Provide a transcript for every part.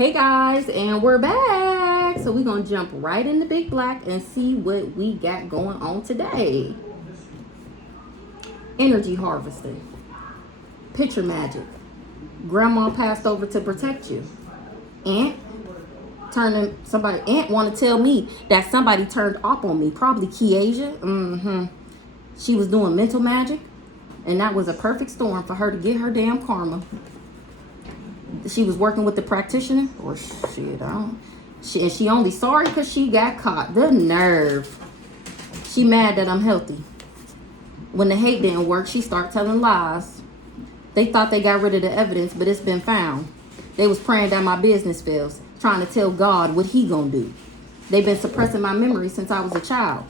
Hey guys, and we're back. So we're gonna jump right into Big Black and see what we got going on today. Energy harvesting, picture magic. Grandma passed over to protect you. Aunt turning somebody. Aunt want to tell me that somebody turned up on me. Probably Kiesia. She was doing mental magic, and that was a perfect storm for her to get her damn karma. She was working with the practitioner, or shit, I don't. She only sorry because she got caught. The nerve. She mad that I'm healthy. When the hate didn't work, she started telling lies. They thought they got rid of the evidence, but it's been found. They was praying that my business fails, trying to tell God what he gonna do. They've been suppressing my memory since I was a child.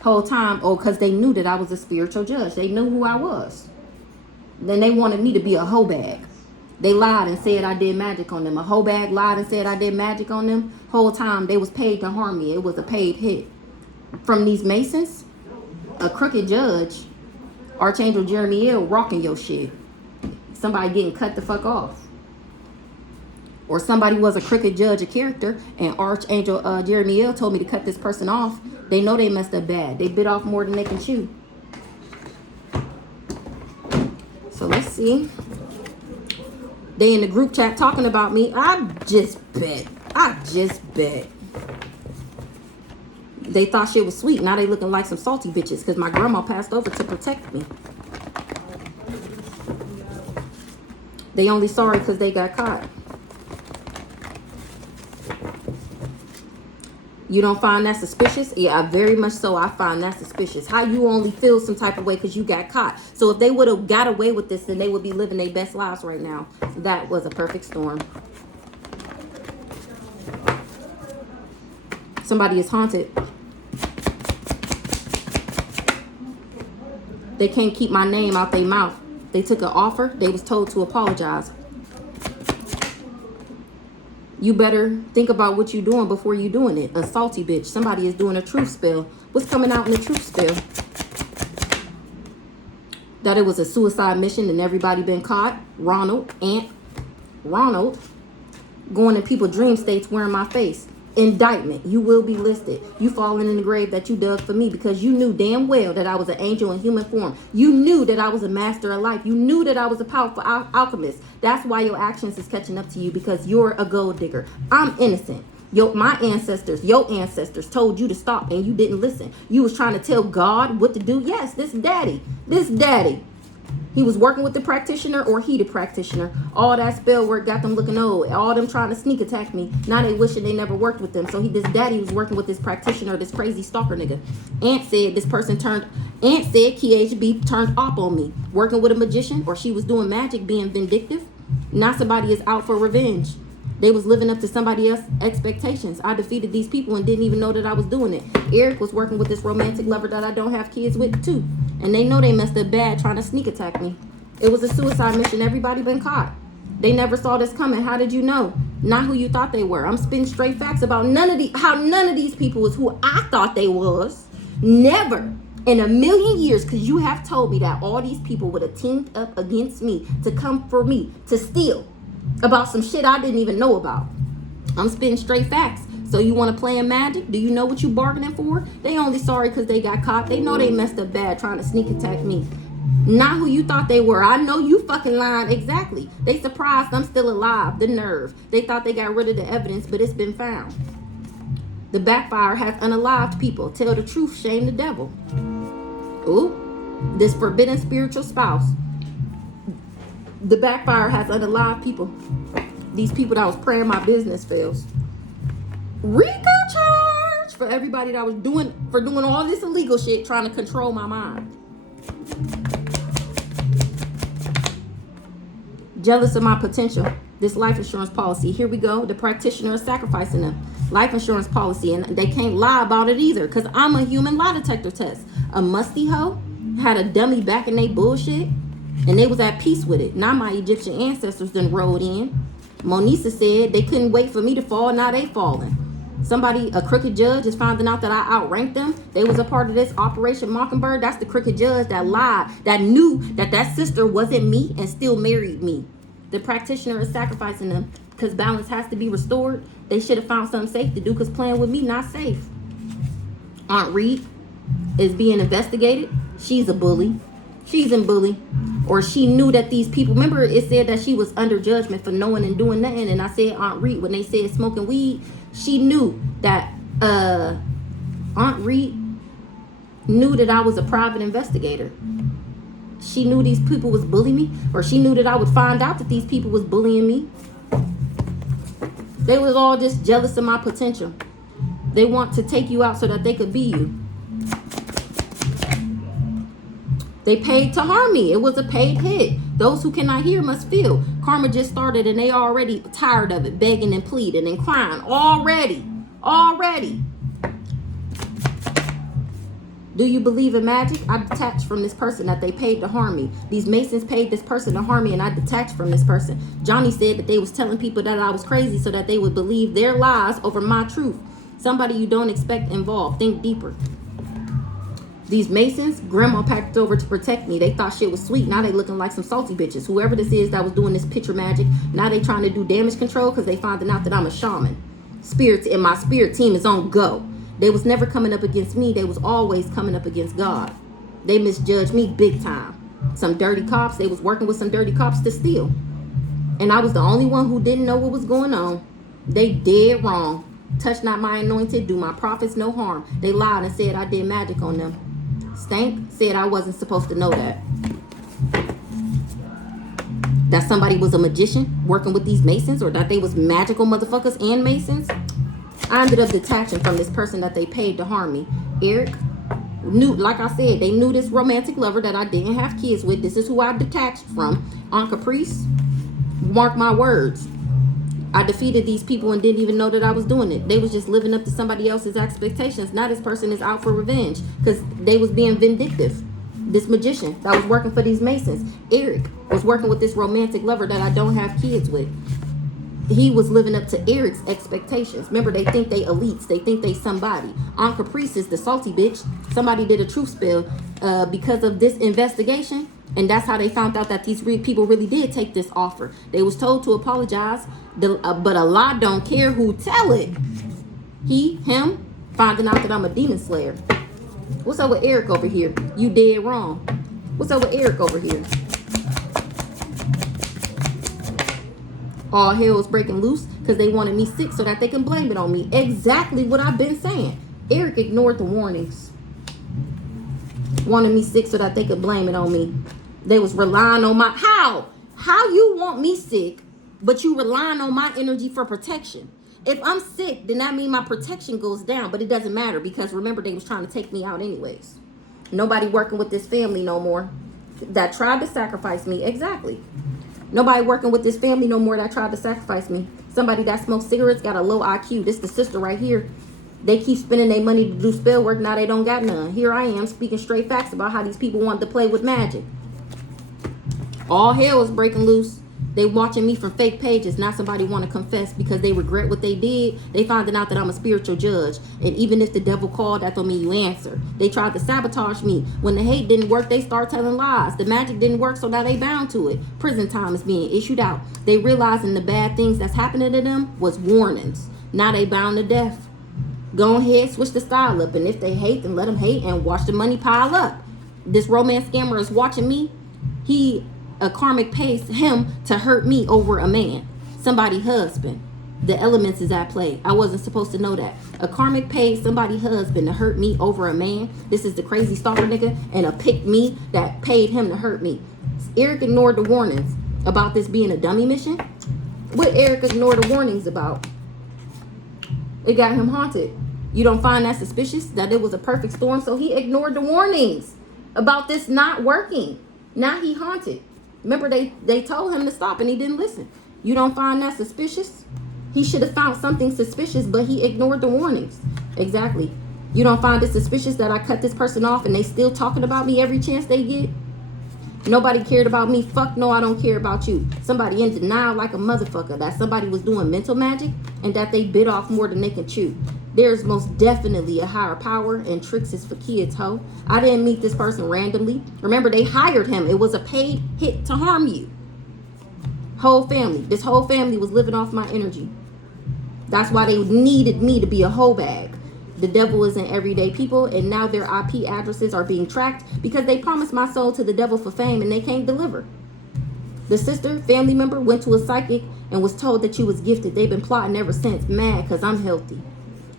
Whole time, because they knew that I was a spiritual judge. They knew who I was. Then they wanted me to be a hoe bag. They lied and said I did magic on them. A whole bag lied and said I did magic on them. Whole time they was paid to harm me. It was a paid hit. From these Masons, a crooked judge, Archangel Jeremiel rocking your shit. Somebody getting cut the fuck off. Or somebody was a crooked judge, a character, and Archangel Jeremiel told me to cut this person off. They know they messed up bad. They bit off more than they can chew. So let's see. They in the group chat talking about me. I just bet. They thought shit was sweet. Now they looking like some salty bitches because my grandma passed over to protect me. They only sorry because they got caught. You don't find that suspicious? Yeah, very much so. I find that suspicious. How you only feel some type of way because you got caught? So if they would have got away with this, then they would be living their best lives right now. That was a perfect storm. Somebody is haunted. They can't keep my name out their mouth. They took an offer. They was told to apologize. You better think about what you're doing before you're doing it. A salty bitch. Somebody is doing a truth spell. What's coming out in the truth spell? That it was a suicide mission and everybody been caught. Ronald going in people's dream states wearing my face. Indictment. You will be listed. You falling in the grave that you dug for me because you knew damn well that I was an angel in human form. You knew that I was a master of life. You knew that I was a powerful alchemist. That's why your actions is catching up to you, because you're a gold digger. I'm innocent. Your ancestors told you to stop and you didn't listen. You was trying to tell God what to do. Yes, this daddy. He was working with the practitioner, or he the practitioner. All that spell work got them looking old. All them trying to sneak attack me. Now they wishing they never worked with them. So this daddy was working with this practitioner, this crazy stalker nigga. Aunt said Kiesia B turned up on me. Working with a magician, or she was doing magic, being vindictive. Now somebody is out for revenge. They was living up to somebody else's expectations. I defeated these people and didn't even know that I was doing it. Eric was working with this romantic lover that I don't have kids with too. And they know they messed up bad trying to sneak attack me. It was a suicide mission. Everybody been caught. They never saw this coming. How did you know? Not who you thought they were. I'm spitting straight facts about how none of these people was who I thought they was. Never in a million years, because you have told me that all these people would have teamed up against me to come for me, to steal about some shit I didn't even know about. I'm spitting straight facts. So you want to play in magic? Do you know what you bargaining for? They only sorry because they got caught. They know they messed up bad trying to sneak attack me. Not who you thought they were. I know you fucking lying. Exactly. They surprised I'm still alive. The nerve. They thought they got rid of the evidence, but it's been found. The backfire has unalived people. Tell the truth, shame the devil. Ooh. This forbidden spiritual spouse. The backfire has unalived people. These people that was praying my business fails. RICO charge for everybody that was doing all this illegal shit, trying to control my mind. Jealous of my potential. This life insurance policy. Here we go. The practitioner is sacrificing them. Life insurance policy, and they can't lie about it either, because I'm a human lie detector test. A musty hoe had a dummy back in they bullshit, and they was at peace with it. Now my Egyptian ancestors done rolled in. Monisa said they couldn't wait for me to fall. Now they falling. Somebody, a crooked judge, is finding out that I outranked them. They was a part of this Operation Mockingbird. That's the crooked judge that lied, that knew that sister wasn't me and still married me. The practitioner is sacrificing them because balance has to be restored. They should have found something safe to do, because playing with me not safe. Aunt Reed is being investigated. She's a bully. She's in bully. Or she knew that these people, remember it said that she was under judgment for knowing and doing nothing. And I said Aunt Reed, when they said smoking weed, she knew that Aunt Reed knew that I was a private investigator. She knew these people was bullying me, or she knew that I would find out that these people was bullying me. They was all just jealous of my potential. They want to take you out so that they could be you. They paid to harm me. It was a paid hit. Those who cannot hear must feel. Karma just started and they already tired of it, begging and pleading and crying. Already. Do you believe in magic? I detached from this person that they paid to harm me. These Masons paid this person to harm me, and I detached from this person. Johnny said that they was telling people that I was crazy so that they would believe their lies over my truth. Somebody you don't expect involved. Think deeper. These Masons, grandma packed over to protect me. They thought shit was sweet. Now they looking like some salty bitches. Whoever this is that was doing this picture magic, now they trying to do damage control because they finding out that I'm a shaman. Spirits, and my spirit team is on go. They was never coming up against me. They was always coming up against God. They misjudged me big time. Some dirty cops. They was working with some dirty cops to steal. And I was the only one who didn't know what was going on. They dead wrong. Touch not my anointed. Do my prophets no harm. They lied and said I did magic on them. Stank said I wasn't supposed to know that. That somebody was a magician working with these Masons, or that they was magical motherfuckers and Masons. I ended up detaching from this person that they paid to harm me. Eric knew, like I said, they knew this romantic lover that I didn't have kids with. This is who I detached from. Aunt Caprice, mark my words. I defeated these people and didn't even know that I was doing it. They was just living up to somebody else's expectations. Now this person is out for revenge because they was being vindictive. This magician that was working for these Masons. Eric was working with this romantic lover that I don't have kids with. He was living up to Eric's expectations. Remember, they think they elites. They think they somebody. Aunt Caprice is the salty bitch. Somebody did a truth spill because of this investigation. And that's how they found out that these people really did take this offer. They was told to apologize, but a lie don't care who tell it. Him, finding out that I'm a demon slayer. What's up with Eric over here? You dead wrong. What's up with Eric over here? All hell is breaking loose because they wanted me sick so that they can blame it on me. Exactly what I've been saying. Eric ignored the warnings. Wanted me sick so that they could blame it on me. They was relying on my... How you want me sick, but you relying on my energy for protection? If I'm sick, then that means my protection goes down. But it doesn't matter because remember, they was trying to take me out anyways. Nobody working with this family no more that tried to sacrifice me. Exactly. Nobody working with this family no more that tried to sacrifice me. Somebody that smokes cigarettes, got a low IQ. This the sister right here. They keep spending their money to do spell work. Now they don't got none. Here I am speaking straight facts about how these people want to play with magic. All hell is breaking loose. They watching me from fake pages. Now somebody want to confess because they regret what they did. They finding out that I'm a spiritual judge. And even if the devil called, that don't mean you answer. They tried to sabotage me. When the hate didn't work, they start telling lies. The magic didn't work, so now they bound to it. Prison time is being issued out. They realizing the bad things that's happening to them was warnings. Now they bound to death. Go ahead, switch the style up. And if they hate, then let them hate and watch the money pile up. This romance scammer is watching me. A karmic pays him to hurt me over a man, somebody's husband. The elements is at play. I wasn't supposed to know that. A karmic paid somebody's husband to hurt me over a man. This is the crazy stalker nigga, and a pick me that paid him to hurt me. Eric ignored the warnings about this being a dummy mission. What Eric ignored the warnings about? It got him haunted. You don't find that suspicious that it was a perfect storm? So he ignored the warnings about this not working. Now he haunted. Remember, they told him to stop and he didn't listen. You don't find that suspicious? He should have found something suspicious, but he ignored the warnings. Exactly. You don't find it suspicious that I cut this person off and they still talking about me every chance they get? Nobody cared about me. Fuck no, I don't care about you. Somebody in denial like a motherfucker that somebody was doing mental magic and that they bit off more than they can chew. There's most definitely a higher power, and tricks is for kids, ho. I didn't meet this person randomly. Remember, they hired him. It was a paid hit to harm you. Whole family. This whole family was living off my energy. That's why they needed me to be a whole bag. The devil is in everyday people, and now their IP addresses are being tracked because they promised my soul to the devil for fame and they can't deliver. The sister, family member, went to a psychic and was told that she was gifted. They've been plotting ever since, mad because I'm healthy.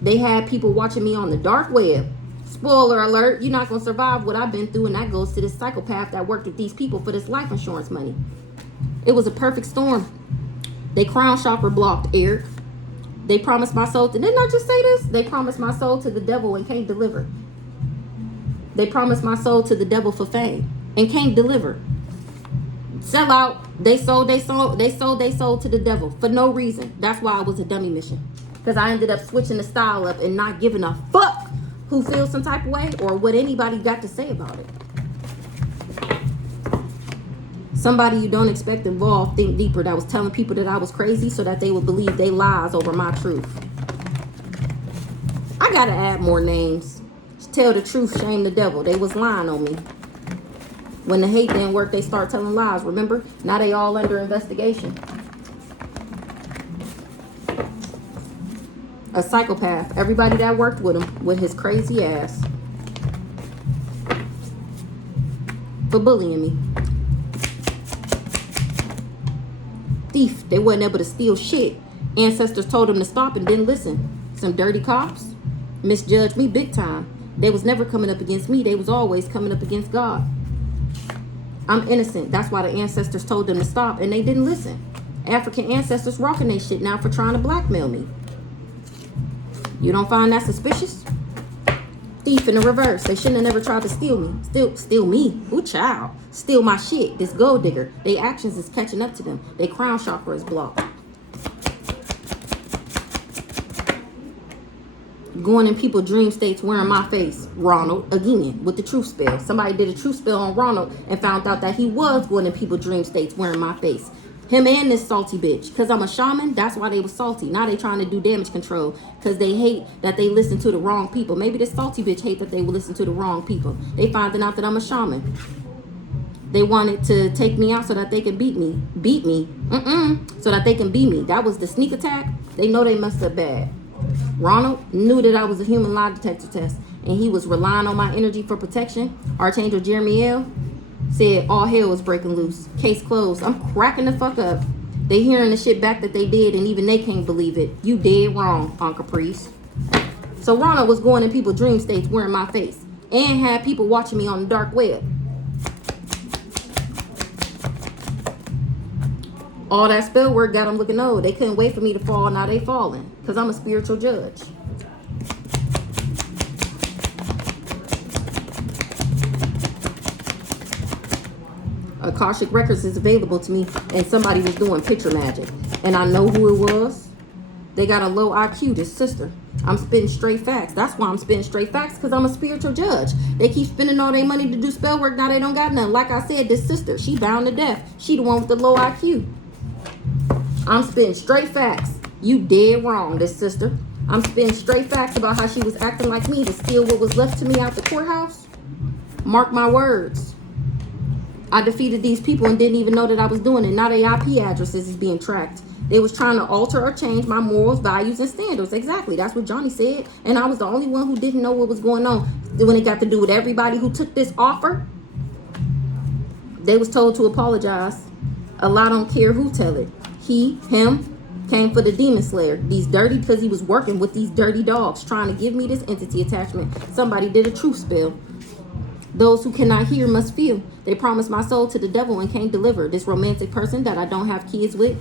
They had people watching me on the dark web. Spoiler alert, you're not going to survive what I've been through, and that goes to this psychopath that worked with these people for this life insurance money. It was a perfect storm. They crown chakra blocked, Eric. They promised my soul to, didn't I just say this? They promised my soul to the devil and can't deliver. They promised my soul to the devil for fame and can't deliver. Sell out. They sold their soul to the devil for no reason. That's why it was a dummy mission. Because I ended up switching the style up and not giving a fuck who feels some type of way or what anybody got to say about it. Somebody you don't expect involved, think deeper, that was telling people that I was crazy so that they would believe they lies over my truth. I gotta add more names. Tell the truth, shame the devil. They was lying on me. When the hate didn't work, they start telling lies, remember? Now they all under investigation. A psychopath. Everybody that worked with him, with his crazy ass. For bullying me. Thief. They wasn't able to steal shit. Ancestors told them to stop and didn't listen. Some dirty cops misjudged me big time. They was never coming up against me. They was always coming up against God. I'm innocent. That's why the ancestors told them to stop and they didn't listen. African ancestors rocking their shit now for trying to blackmail me. You don't find that suspicious? Thief in the reverse. They shouldn't have never tried to steal me. Steal me? Ooh, child. Steal my shit. This gold digger. Their actions is catching up to them. Their crown chakra is blocked. Going in people's dream states wearing my face. Ronald, again, with the truth spell. Somebody did a truth spell on Ronald and found out that he was going in people's dream states wearing my face. Him and this salty bitch. Because I'm a shaman, that's why they was salty. Now they trying to do damage control. Because they hate that they listen to the wrong people. Maybe this salty bitch hate that they will listen to the wrong people. They finding out that I'm a shaman. They wanted to take me out so that they can beat me. So that they can beat me. That was the sneak attack. They know they messed up bad. Ronald knew that I was a human lie detector test. And he was relying on my energy for protection. Archangel Jeremiel said all hell was breaking loose. Case closed. I'm cracking the fuck up. They hearing the shit back that they did and even they can't believe it. You dead wrong, Aunt Caprice. So Ronald was going in people's dream states wearing my face. And had people watching me on the dark web. All that spell work got them looking old. They couldn't wait for me to fall. Now they falling. Because I'm a spiritual judge. Akashic Records is available to me, and somebody was doing picture magic, and I know who it was. They got a low IQ, this sister. I'm spitting straight facts. That's why I'm spitting straight facts, because I'm a spiritual judge. They keep spending all their money to do spell work. Now they don't got none. Like I said, this sister, she bound to death. She the one with the low IQ. I'm spitting straight facts. You dead wrong, this sister. I'm spitting straight facts about how she was acting like me to steal what was left to me out the courthouse. Mark my words. I defeated these people and didn't even know that I was doing it. Now their IP addresses is being tracked. They was trying to alter or change my morals, values, and standards. Exactly. That's what Johnny said. And I was the only one who didn't know what was going on. When it got to do with everybody who took this offer, they was told to apologize. Allah don't care who tell it. He, him, came for the demon slayer. These dirty, because he was working with these dirty dogs trying to give me this entity attachment. Somebody did a truth spell. Those who cannot hear must feel. They promised my soul to the devil and can't deliver. This romantic person that I don't have kids with,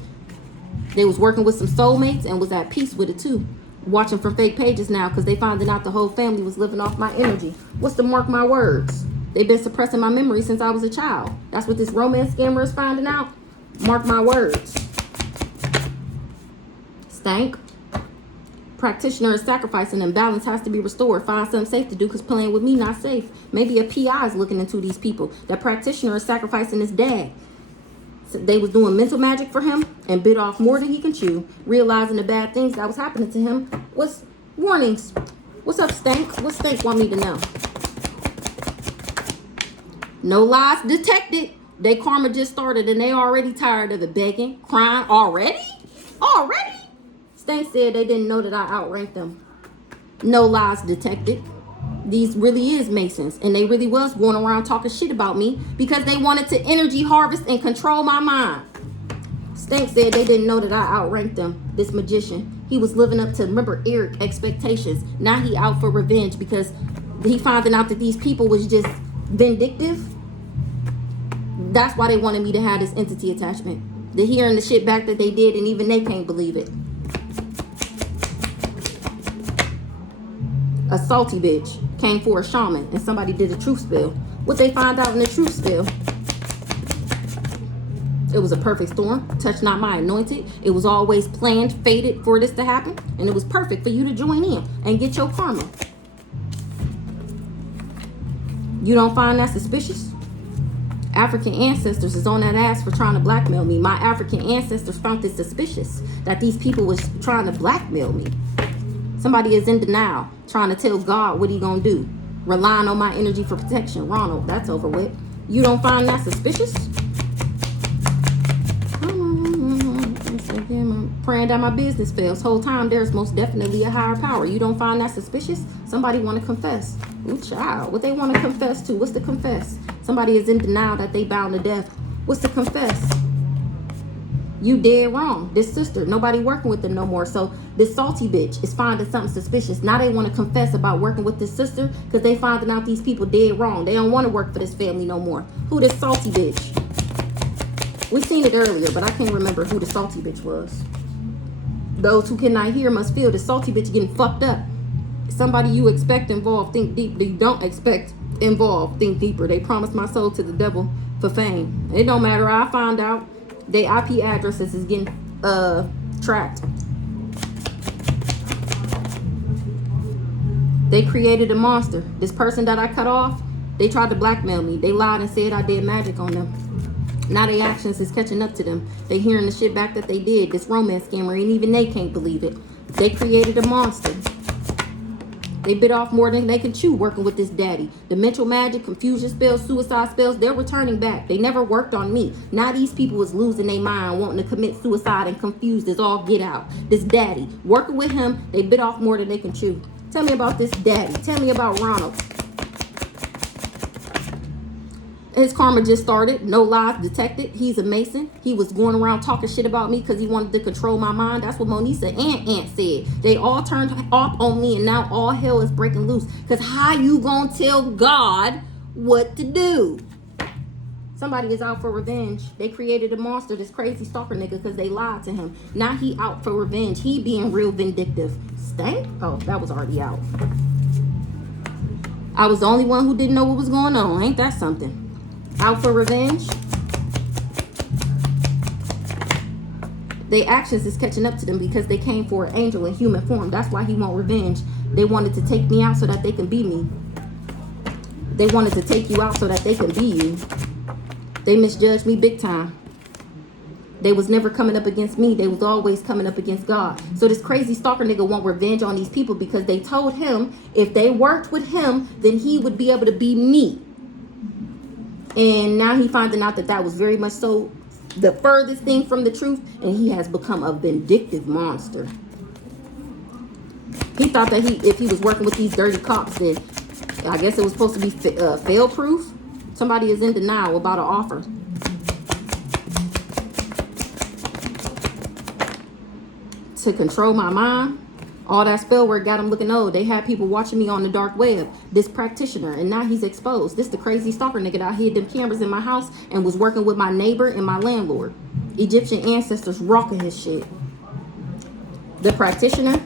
they was working with some soulmates and was at peace with it too. Watching from fake pages now because they finding out the whole family was living off my energy. What's to mark my words? They've been suppressing my memory since I was a child. That's what this romance scammer is finding out. Mark my words. Stank. Practitioner is sacrificing and balance has to be restored. Find something safe to do because playing with me not safe. Maybe a PI is looking into these people. That practitioner is sacrificing his dad. So they was doing mental magic for him and bit off more than he can chew. Realizing the bad things that was happening to him was warnings. What's up, Stank? What Stank want me to know? No lies detected. They karma just started and they already tired of it, begging, crying. Already? Stank said they didn't know that I outranked them. No lies detected. These really is Masons, and they really was going around talking shit about me because they wanted to energy harvest and control my mind. Stank said they didn't know that I outranked them. This magician, he was living up to, remember, Eric expectations. Now he out for revenge because he finding out that these people was just vindictive. That's why they wanted me to have this entity attachment. They're hearing the shit back that they did, and even they can't believe it. A salty bitch came for a shaman, and somebody did a truth spill. What they find out in the truth spill? It was a perfect storm. Touch not my anointed. It was always planned, fated for this to happen, and it was perfect for you to join in and get your karma. You don't find that suspicious? African ancestors is on that ass for trying to blackmail me. My African ancestors found it suspicious that these people was trying to blackmail me. Somebody is in denial, trying to tell God what he gonna do. Relying on my energy for protection. Ronald, that's over with. You don't find that suspicious? Praying that my business fails. Whole time there's most definitely a higher power. You don't find that suspicious? Somebody want to confess. Ooh, child. What they want to confess to? What's to confess? Somebody is in denial that they bound to death. What's to confess? You dead wrong. This sister, nobody working with them no more. So this salty bitch is finding something suspicious. Now they want to confess about working with this sister because they finding out these people dead wrong. They don't want to work for this family no more. Who this salty bitch? We seen it earlier, but I can't remember who the salty bitch was. Those who cannot hear must feel. The salty bitch getting fucked up. Somebody you expect involved, think deep. You don't expect involved, think deeper. They promised my soul to the devil for fame. It don't matter. I found out their IP addresses is getting tracked. They created a monster. This person that I cut off, they tried to blackmail me. They lied and said I did magic on them. Now their actions is catching up to them. They hearing the shit back that they did. This romance scammer, and even they can't believe it. They created a monster. They bit off more than they can chew working with this daddy. The mental magic, confusion spells, suicide spells, they're returning back. They never worked on me. Now these people is losing their mind, wanting to commit suicide and confused as all get out. This daddy, working with him, they bit off more than they can chew. Tell me about this daddy. Tell me about Ronald. His karma just started. No lies detected. He's a Mason. He was going around talking shit about me because he wanted to control my mind. That's what Monisa and Aunt said. They all turned off on me, and now all hell is breaking loose. Because how you gonna tell God what to do? Somebody is out for revenge. They created a monster, this crazy stalker nigga, because they lied to him. Now he out for revenge. He being real vindictive. Stank? Oh, that was already out. I was the only one who didn't know what was going on. Ain't that something? Out for revenge. Their actions is catching up to them because they came for an angel in human form. That's why he want revenge. They wanted to take me out so that they can be me. They wanted to take you out so that they can be you. They misjudged me big time. They was never coming up against me. They was always coming up against God. So this crazy stalker nigga want revenge on these people because they told him if they worked with him, then he would be able to be me. And now he finding out that that was very much so the furthest thing from the truth, and he has become a vindictive monster. He thought that if he was working with these dirty cops, then I guess it was supposed to be fail-proof. Somebody is in denial about an offer. To control my mind. All that spell work got him looking old. They had people watching me on the dark web. This practitioner, and now he's exposed. This the crazy stalker nigga that hid them cameras in my house and was working with my neighbor and my landlord. Egyptian ancestors rocking his shit. The practitioner.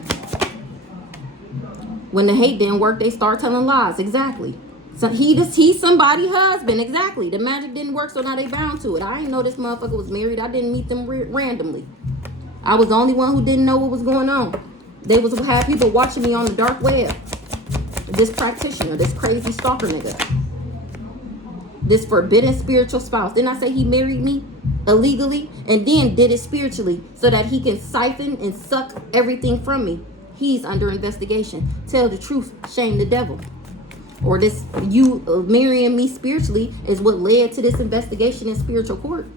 When the hate didn't work, they start telling lies. Exactly. So he's somebody's husband. Exactly. The magic didn't work, so now they bound to it. I didn't know this motherfucker was married. I didn't meet them randomly. I was the only one who didn't know what was going on. They had people watching me on the dark web. This practitioner, this crazy stalker nigga. This forbidden spiritual spouse. Didn't I say he married me illegally and then did it spiritually so that he can siphon and suck everything from me? He's under investigation. Tell the truth, shame the devil. or this you marrying me spiritually is what led to this investigation in spiritual court.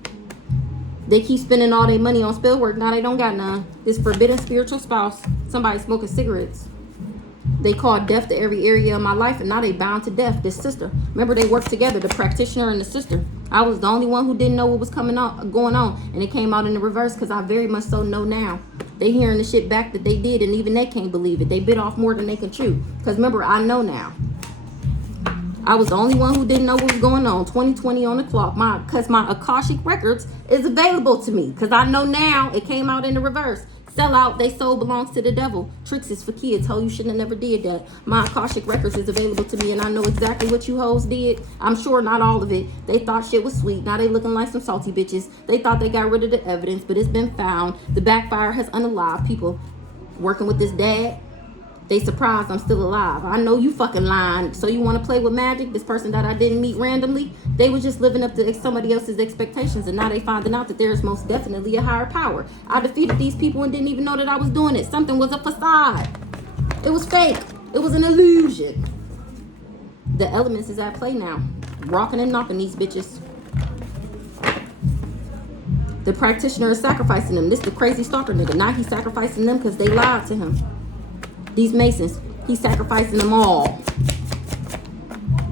They keep spending all their money on spell work. Now they don't got none. This forbidden spiritual spouse, somebody smoking cigarettes. They called death to every area of my life, and now they bound to death. This sister, remember they worked together, the practitioner and the sister. I was the only one who didn't know what was going on, and it came out in the reverse because I very much so know now. They hearing the shit back that they did, and even they can't believe it. They bit off more than they can chew. Because remember, I know now. I was the only one who didn't know what was going on. 2020 on the clock. Because my Akashic Records is available to me. Because I know now it came out in the reverse. Sell out, they soul belongs to the devil. Tricks is for kids. Ho, you shouldn't have never did that. My Akashic Records is available to me, and I know exactly what you hoes did. I'm sure not all of it. They thought shit was sweet. Now they looking like some salty bitches. They thought they got rid of the evidence, but it's been found. The backfire has unalived people working with this dad. They surprised I'm still alive. I know you fucking lying. So you want to play with magic? This person that I didn't meet randomly, they were just living up to somebody else's expectations, and now they finding out that there is most definitely a higher power. I defeated these people and didn't even know that I was doing it. Something was a facade. It was fake. It was an illusion. The elements is at play now. Rocking and knocking these bitches. The practitioner is sacrificing them. This the crazy stalker nigga. Now he's sacrificing them because they lied to him. These Masons, he's sacrificing them all.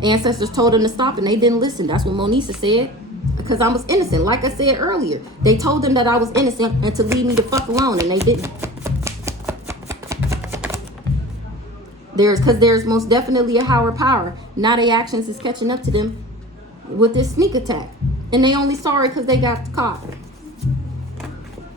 Ancestors told him to stop and they didn't listen. That's what Monisa said. Because I was innocent. Like I said earlier, they told them that I was innocent and to leave me the fuck alone, and they didn't. There's most definitely a higher power. Now their actions is catching up to them with this sneak attack. And they only sorry because they got caught.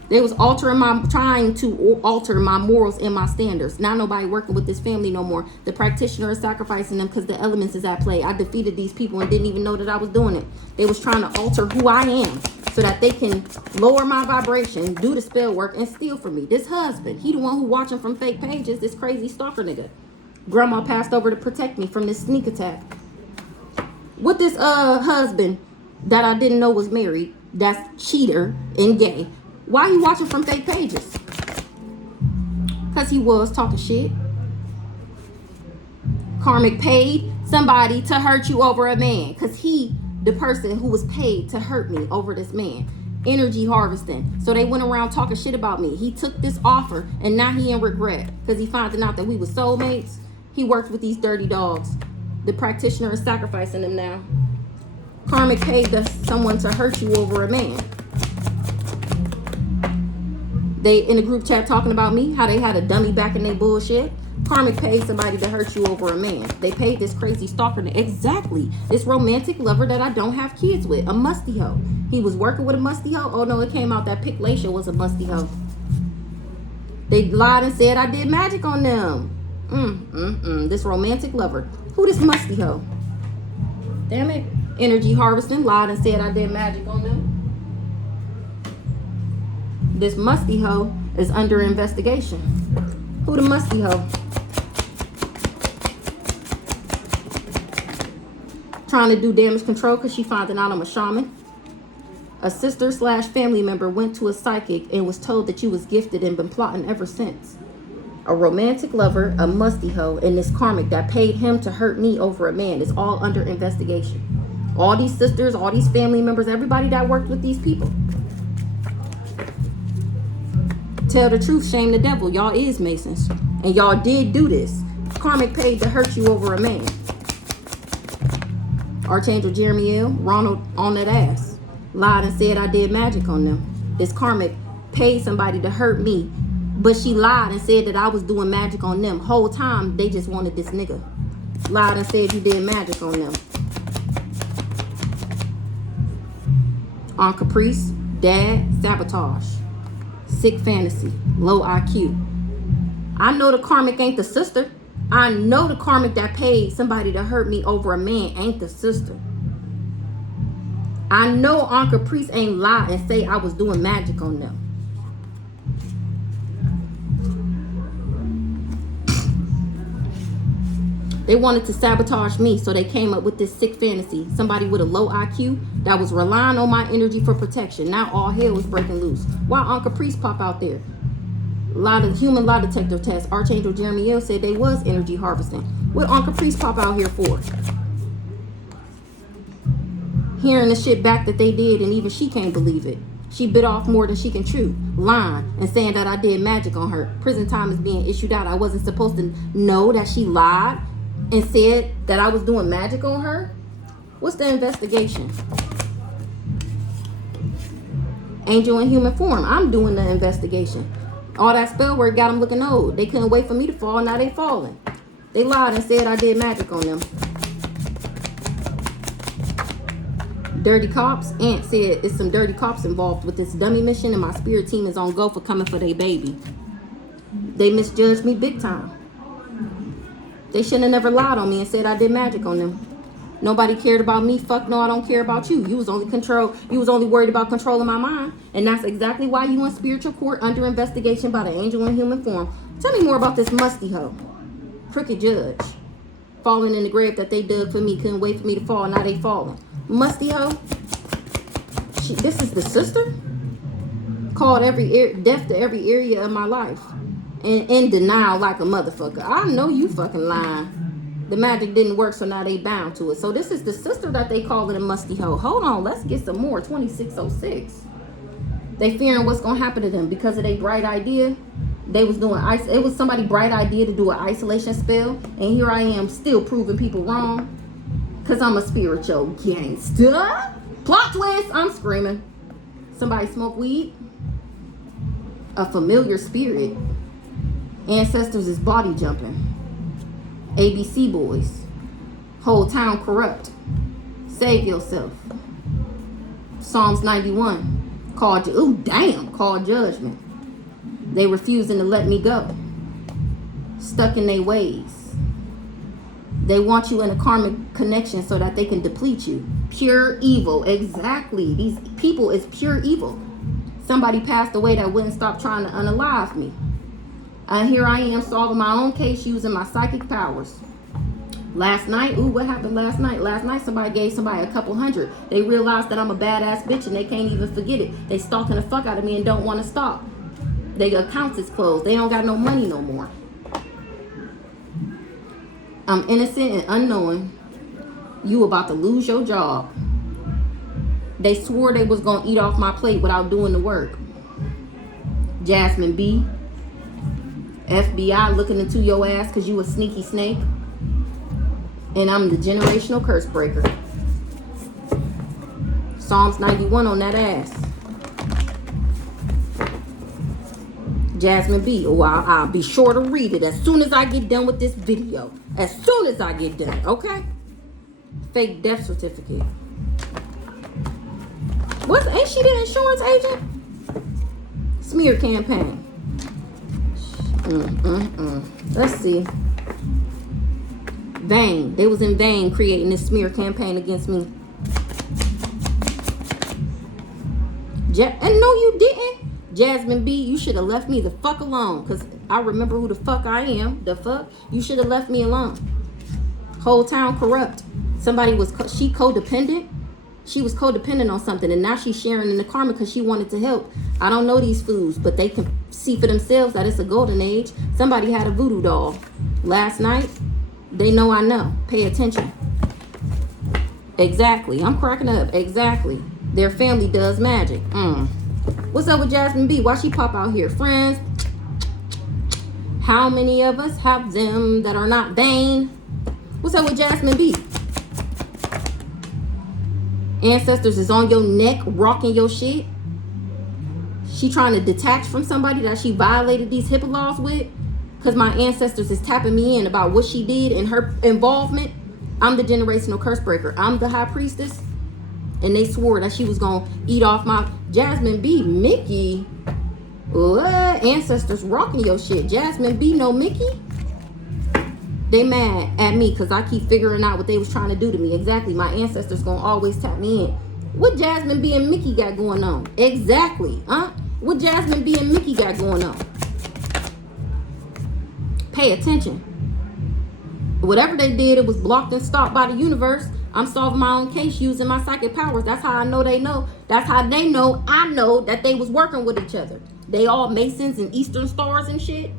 They was trying to alter my morals and my standards. Now nobody working with this family no more. The practitioner is sacrificing them because the elements is at play. I defeated these people and didn't even know that I was doing it. They was trying to alter who I am so that they can lower my vibration, do the spell work, and steal from me. This husband, he the one who watching from fake pages, this crazy stalker nigga. Grandma passed over to protect me from this sneak attack. With this husband that I didn't know was married, that's cheater and gay. Why he watching from fake pages? Because he was talking shit. Karmic paid somebody to hurt you over a man. Because he, the person who was paid to hurt me over this man. Energy harvesting. So they went around talking shit about me. He took this offer and now he in regret. Because he finding out that we were soulmates. He worked with these dirty dogs. The practitioner is sacrificing them now. Karmic paid someone to hurt you over a man. They in the group chat talking about me, how they had a dummy back in their bullshit. Karmic paid somebody to hurt you over a man. They paid this crazy stalker exactly this romantic lover that I don't have kids with, a musty hoe. He was working with a musty hoe. Oh no, it came out that Piclatia was a musty hoe. They lied and said I did magic on them. This romantic lover. Who this musty hoe? Damn it. Energy harvesting, lied and said I did magic on them. This musty hoe is under investigation. Who the musty hoe? Trying to do damage control because she found out I'm a shaman. A sister/family member went to a psychic and was told that you was gifted and been plotting ever since. A romantic lover, a musty hoe, and this karmic that paid him to hurt me over a man is all under investigation. All these sisters, all these family members, everybody that worked with these people. Tell the truth, shame the devil. Y'all is Masons. And y'all did do this. Karmic paid to hurt you over a man. Archangel Jeremiel, Ronald on that ass. Lied and said I did magic on them. This karmic paid somebody to hurt me. But she lied and said that I was doing magic on them. Whole time, they just wanted this nigga. Lied and said you did magic on them. On Caprice, dad, sabotage. Sick fantasy, low IQ. I know the karmic ain't the sister. I know the karmic that paid somebody to hurt me over a man ain't the sister. I know Uncle Priest ain't lie and say I was doing magic on them. They wanted to sabotage me, so they came up with this sick fantasy. Somebody with a low IQ that was relying on my energy for protection. Now all hell was breaking loose. Why Uncle Priest pop out there? human lie detector tests. Archangel Jeremiel said they was energy harvesting. What Uncle Priest pop out here for? Hearing the shit back that they did, and even she can't believe it. She bit off more than she can chew, lying and saying that I did magic on her. Prison time is being issued out. I wasn't supposed to know that she lied and said that I was doing magic on her. What's the investigation? Angel in human form. I'm doing the investigation. All that spell work got them looking old. They couldn't wait for me to fall. Now they falling. They lied and said I did magic on them. Dirty cops. Aunt said it's some dirty cops involved with this dummy mission, and my spirit team is on go for coming for their baby. They misjudged me big time. They shouldn't have never lied on me and said I did magic on them. Nobody cared about me. Fuck no, I don't care about you. You was only worried about controlling my mind. And that's exactly why you in spiritual court under investigation by the angel in human form. Tell me more about this musty hoe. Crooked judge. Falling in the grave that they dug for me. Couldn't wait for me to fall. Now they falling. Musty hoe. This is the sister? Called death to every area of my life. And in denial like a motherfucker. I know you fucking lying. The magic didn't work, so now they bound to it. So this is the sister that they call it a musty hoe. Hold on, let's get some more. 2606. They fearing what's gonna happen to them because of their bright idea. They was doing it was somebody's bright idea to do an isolation spell, and here I am still proving people wrong. Cause I'm a spiritual gangster. Plot twist, I'm screaming. Somebody smoke weed? A familiar spirit. Ancestors is body jumping. ABC boys. Whole town corrupt. Save yourself. Psalms 91. Called judgment. They refusing to let me go. Stuck in their ways. They want you in a karmic connection so that they can deplete you. Pure evil. Exactly. These people is pure evil. Somebody passed away that wouldn't stop trying to unalive me. And here I am solving my own case using my psychic powers. Last night, what happened last night? Last night somebody gave somebody a couple hundred. They realized that I'm a badass bitch and they can't even forget it. They stalking the fuck out of me and don't want to stop. Their accounts is closed. They don't got no money no more. I'm innocent and unknowing. You about to lose your job. They swore they was gonna eat off my plate without doing the work. Jasmine B. FBI looking into your ass because you a sneaky snake. And I'm the generational curse breaker. Psalms 91 on that ass. Jasmine B. Oh, I'll be sure to read it as soon as I get done with this video. As soon as I get done, okay? Fake death certificate. Ain't she the insurance agent? Smear campaign. Let's see. Vain. They was in vain creating this smear campaign against me. And no, you didn't. Jasmine B, you should have left me the fuck alone. Because I remember who the fuck I am. The fuck? You should have left me alone. Whole town corrupt. She codependent. She was codependent on something. And now she's sharing in the karma because she wanted to help. I don't know these fools. But they can see for themselves that it's a golden age. Somebody had a voodoo doll. Last night. They know I know. Pay attention. Exactly. I'm cracking up. Exactly. Their family does magic. What's up with Jasmine B? Why she pop out here? Friends, how many of us have them that are not vain? What's up with Jasmine B? Ancestors is on your neck, rocking your shit. She trying to detach from somebody that she violated these HIPAA laws with. Because my ancestors is tapping me in about what she did and her involvement. I'm the generational curse breaker. I'm the high priestess. And they swore that she was going to eat off my... Jasmine B, Mickey. What? Ancestors rocking your shit. Jasmine B, no Mickey? They mad at me because I keep figuring out what they was trying to do to me. Exactly. My ancestors going to always tap me in. What Jasmine B and Mickey got going on? Exactly. Huh? What Jasmine B and Mickey got going on? Pay attention. Whatever they did, it was blocked and stopped by the universe. I'm solving my own case using my psychic powers. That's how I know they know. That's how they know I know that they was working with each other. They all Masons and Eastern Stars and shit.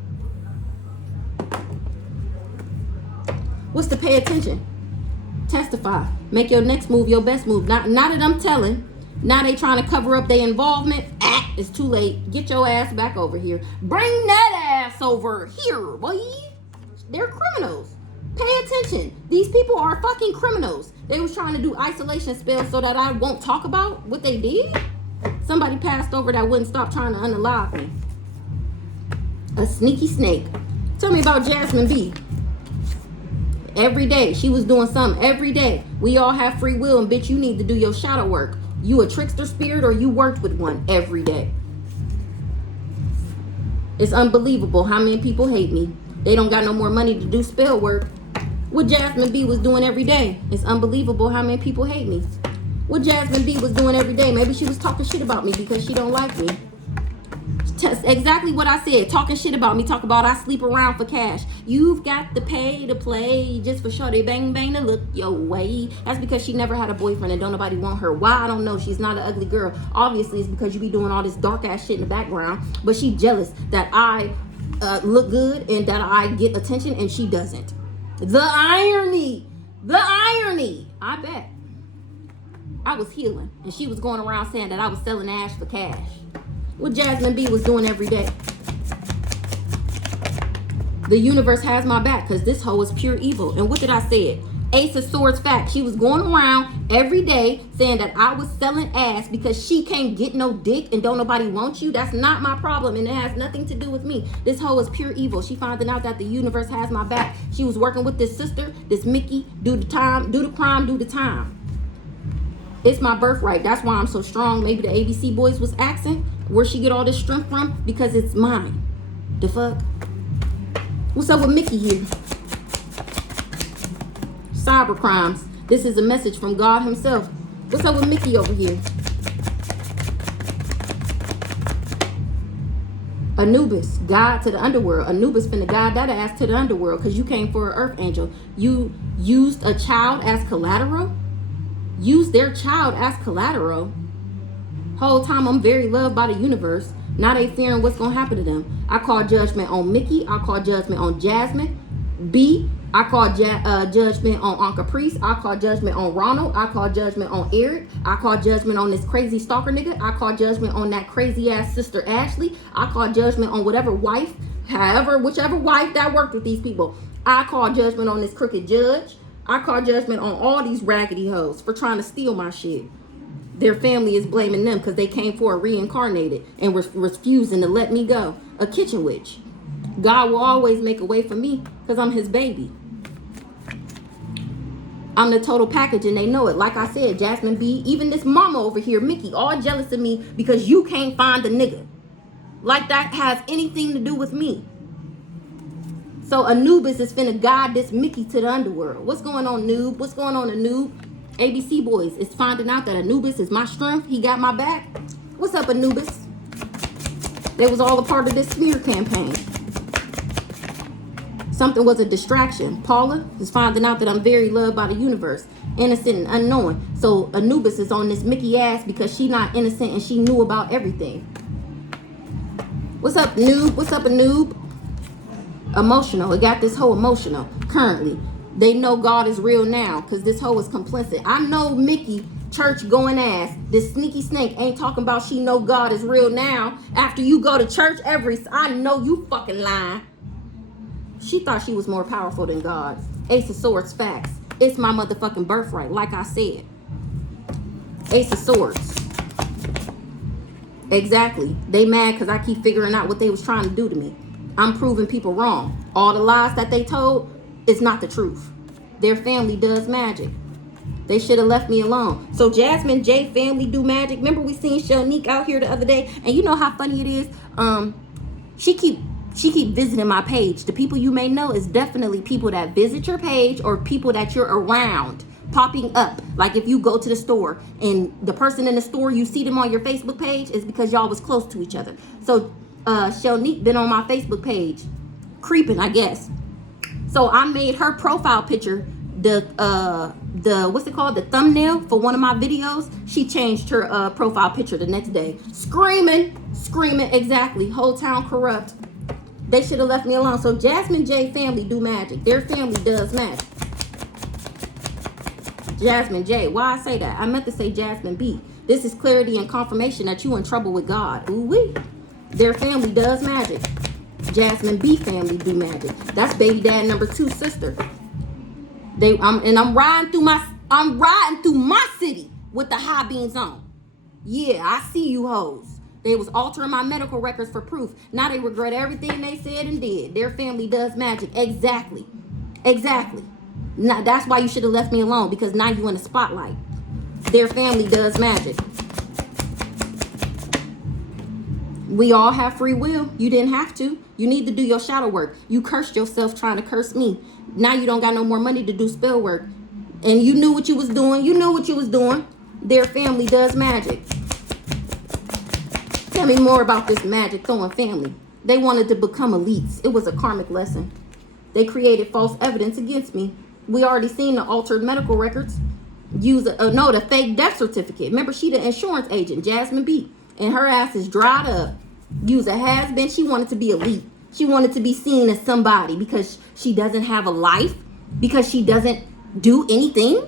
What's to pay attention? Testify. Make your next move your best move. Not that I'm telling. Now they trying to cover up their involvement. It's too late. Get your ass back over here. Bring that ass over here, boy. They're criminals. Pay attention. These people are fucking criminals. They was trying to do isolation spells so that I won't talk about what they did. Somebody passed over that wouldn't stop trying to unalive me. A sneaky snake. Tell me about Jasmine B. Every day. She was doing something every day. We all have free will, and bitch, you need to do your shadow work. You a trickster spirit or you worked with one every day. It's unbelievable how many people hate me. They don't got no more money to do spell work. What Jasmine B was doing every day. It's unbelievable how many people hate me. What Jasmine B was doing every day. Maybe she was talking shit about me because she don't like me. Exactly what I said. Talking shit about me. Talk about I sleep around for cash. You've got to pay to play just for sure. They bang bang to look your way. That's because she never had a boyfriend and don't nobody want her. Why? I don't know. She's not an ugly girl. Obviously, it's because you be doing all this dark ass shit in the background. But she jealous that I look good and that I get attention and she doesn't. The irony. The irony. I bet. I was healing and she was going around saying that I was selling ash for cash. What Jasmine B was doing every day. The universe has my back because this hoe is pure evil. And what did I say? Ace of Swords fact. She was going around every day saying that I was selling ass because she can't get no dick and don't nobody want you. That's not my problem and it has nothing to do with me. This hoe is pure evil. She finding out that the universe has my back. She was working with this sister, this Mickey, do the time, do the crime, do the time. It's my birthright. That's why I'm so strong. Maybe the ABC boys was asking where she get all this strength from because it's mine. The fuck? What's up with Mickey here? Cyber crimes. This is a message from God himself. What's up with Mickey over here? Anubis, God to the underworld. Anubis finna guide that ass to the underworld because you came for an earth angel. You used a child as collateral? Use their child as collateral. Whole time I'm very loved by the universe. Now they fearing what's gonna happen to them. I call judgment on Mickey. I call judgment on Jasmine B. I call judgment on Caprice. I call judgment on Ronald. I call judgment on Eric. I call judgment on this crazy stalker nigga. I call judgment on that crazy ass sister Ashley. I call judgment on whatever wife, whichever wife that worked with these people. I call judgment on this crooked judge. I call judgment on all these raggedy hoes for trying to steal my shit. Their family is blaming them because they came for a reincarnated and was refusing to let me go. A kitchen witch. God will always make a way for me because I'm his baby. I'm the total package and they know it. Like I said, Jasmine B, even this mama over here, Mickey, all jealous of me because you can't find a nigga. Like that has anything to do with me. So Anubis is finna guide this Mickey to the underworld. What's going on, noob? What's going on, Anub? ABC boys is finding out that Anubis is my strength. He got my back. What's up, Anubis? They was all a part of this smear campaign. Something was a distraction. Paula is finding out that I'm very loved by the universe. Innocent and unknowing. So Anubis is on this Mickey ass because she not innocent and she knew about everything. What's up, noob? What's up, Anub? Emotional. It got this hoe emotional currently. They know God is real now because this hoe is complicit. I know Mickey, church going ass, this sneaky snake ain't talking about she know God is real now after you go to church I know you fucking lying. She thought she was more powerful than God. Ace of Swords facts. It's my motherfucking birthright, like I said. Ace of Swords. Exactly. They mad because I keep figuring out what they was trying to do to me. I'm proving people wrong. All the lies that they told is not the truth. Their family does magic. They should have left me alone. So Jasmine J family do magic. Remember we seen Shonique out here the other day, and you know how funny it is. She keep visiting my page. The people you may know is definitely people that visit your page or people that you're around popping up. Like if you go to the store and the person in the store, you see them on your Facebook page, is because y'all was close to each other. So Shonique been on my Facebook page creeping, I guess. So I made her profile picture the what's it called, the thumbnail for one of my videos. She changed her profile picture the next day, screaming, exactly, whole town corrupt. They should have left me alone. So Jasmine J family do magic. Their family does magic. Jasmine J. Why I say that? I meant to say Jasmine B. This is clarity and confirmation that you in trouble with God. Ooh-wee. Their family does magic. Jasmine B family do magic. That's baby dad number 2 sister. I'm riding through my city with the high beams on. Yeah, I see you hoes. They was altering my medical records for proof. Now they regret everything they said and did. Their family does magic. Exactly. Now that's why you should have left me alone, because now you in the spotlight. Their family does magic. We all have free will. You didn't have to. You need to do your shadow work. You cursed yourself trying to curse me. Now you don't got no more money to do spell work. And you knew what you was doing. Their family does magic. Tell me more about this magic throwing family. They wanted to become elites. It was a karmic lesson. They created false evidence against me. We already seen the altered medical records. The fake death certificate. Remember, she the insurance agent, Jasmine B. And her ass is dried up. Use a has-been. She wanted to be elite. She wanted to be seen as somebody because she doesn't have a life, because she doesn't do anything.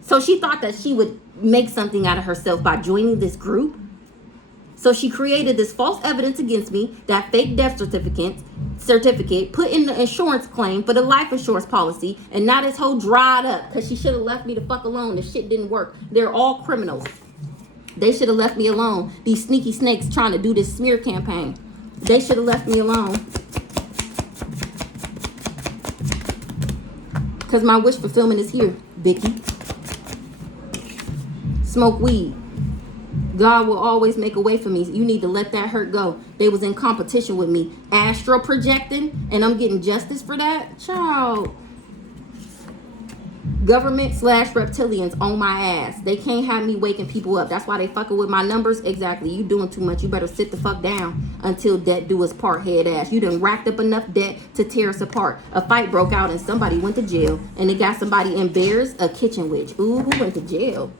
So she thought that she would make something out of herself by joining this group. So she created this false evidence against me, that fake death certificate, put in the insurance claim for the life insurance policy, and now this whole dried up because she should have left me the fuck alone. This shit didn't work. They're all criminals. They should have left me alone. These sneaky snakes trying to do this smear campaign. They should have left me alone. Because my wish fulfillment is here, Vicky. Smoke weed. God will always make a way for me. You need to let that hurt go. They was in competition with me. Astral projecting, and I'm getting justice for that? Child. Government/reptilians on my ass. They can't have me waking people up. That's why they fucking with my numbers. Exactly. You doing too much. You better sit the fuck down until debt do us part, head ass. You done racked up enough debt to tear us apart. A fight broke out and somebody went to jail. And they got somebody in Bears, a kitchen witch. Ooh, who went to jail?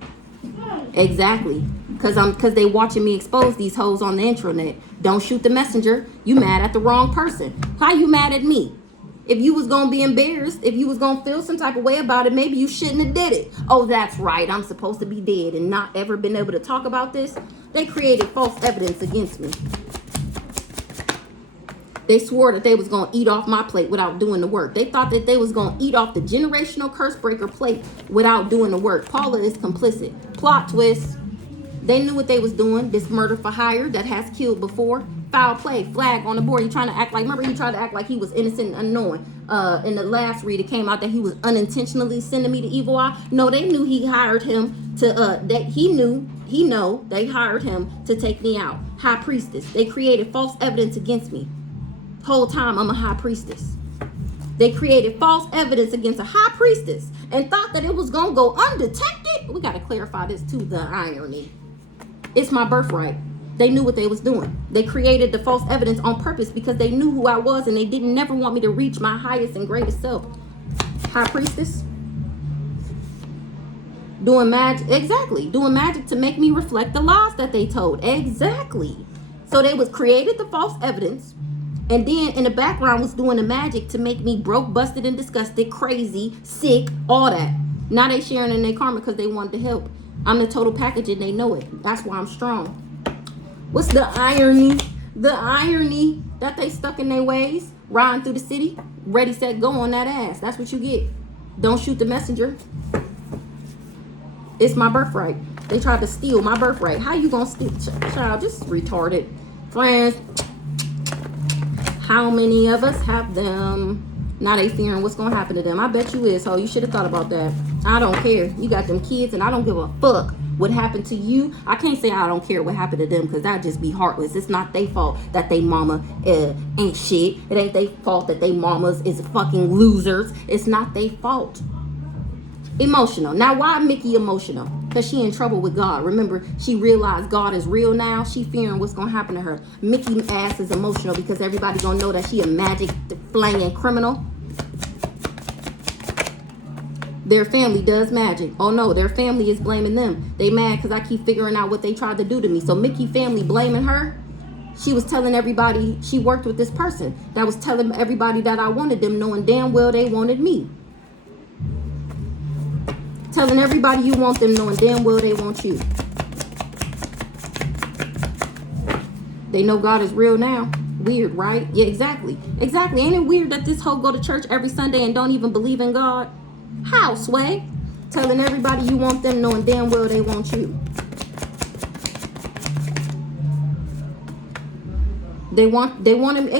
Exactly. Cause they watching me expose these hoes on the intranet. Don't shoot the messenger. You mad at the wrong person. How you mad at me? If you was gonna be embarrassed, if you was gonna feel some type of way about it, maybe you shouldn't have did it. Oh, that's right. I'm supposed to be dead and not ever been able to talk about this. They created false evidence against me. They swore that they was gonna eat off my plate without doing the work. They thought that they was gonna eat off the generational curse breaker plate without doing the work. Paula is complicit. Plot twist. They knew what they was doing. This murder for hire that has killed before. Foul play, flag on the board. He trying to act like, remember he tried to act like he was innocent and unknowing. In the last read, it came out that he was unintentionally sending me the evil eye. No, they knew he hired him to, they hired him to take me out. High priestess. They created false evidence against me. Whole time I'm a high priestess. They created false evidence against a high priestess and thought that it was going to go undetected. We got to clarify this too, the irony. It's my birthright. They knew what they was doing. They created the false evidence on purpose because they knew who I was and they didn't never want me to reach my highest and greatest self. High priestess. Doing magic. Exactly. Doing magic to make me reflect the lies that they told. Exactly. So they was created the false evidence. And then in the background was doing the magic to make me broke, busted, and disgusted, crazy, sick, all that. Now they sharing in their karma because they wanted to help. I'm the total package and they know it. That's why I'm strong. What's the irony? The irony that they stuck in their ways, riding through the city, ready, set, go on that ass. That's what you get. Don't shoot the messenger. It's my birthright. They tried to steal my birthright. How you gonna steal? Child, just retarded. Friends, how many of us have them? Now they fearing what's gonna happen to them. I bet you is, ho. You should have thought about that. I don't care. You got them kids and I don't give a fuck what happened to you. I can't say I don't care what happened to them because that'd just be heartless. It's not their fault that they mama ain't shit. It ain't their fault that they mamas is fucking losers. It's not their fault. Emotional. Now why Mickey emotional? Because she in trouble with God. Remember, she realized God is real now. She fearing what's going to happen to her. Mickey ass is emotional because everybody going to know that she a magic flanging criminal. Their family does magic. Oh no, their family is blaming them. They mad because I keep figuring out what they tried to do to me. So Mickey family blaming her. She was telling everybody she worked with this person that was telling everybody that I wanted them, knowing damn well they wanted me. Telling everybody you want them, knowing damn well they want you. They know God is real now. Weird, right? Yeah, exactly. Exactly. Ain't it weird that this hoe go to church every Sunday and don't even believe in God? How, Sway? Telling everybody you want them, knowing damn well they want you. They wanted me,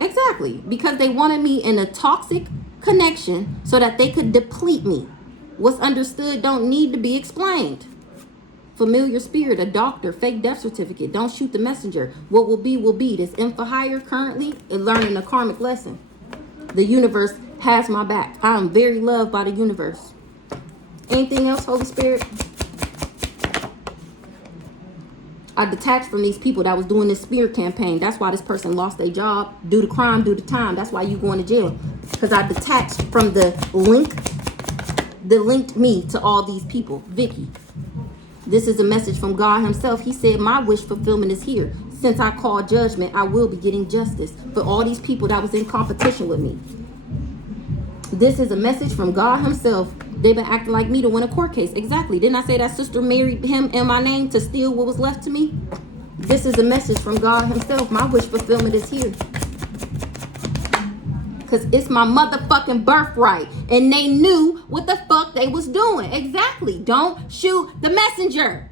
exactly. Because they wanted me in a toxic connection so that they could deplete me. What's understood don't need to be explained. Familiar spirit, a doctor, fake death certificate. Don't shoot the messenger. What will be, will be. This info higher currently is learning a karmic lesson. The universe has my back. I am very loved by the universe. Anything else, Holy Spirit? I detached from these people that was doing this smear campaign. That's why this person lost their job, do the crime, do the time. That's why you going to jail. Because I detached from the link that linked me to all these people. Vicky, this is a message from God himself. He said, my wish fulfillment is here. Since I called judgment, I will be getting justice for all these people that was in competition with me. This is a message from God himself. They've been acting like me to win a court case. Exactly. Didn't I say that sister married him in my name to steal what was left to me? This is a message from God himself. My wish fulfillment is here. Because it's my motherfucking birthright. And they knew what the fuck they was doing. Exactly. Don't shoot the messenger.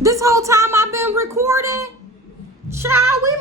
This whole time I've been recording, child, we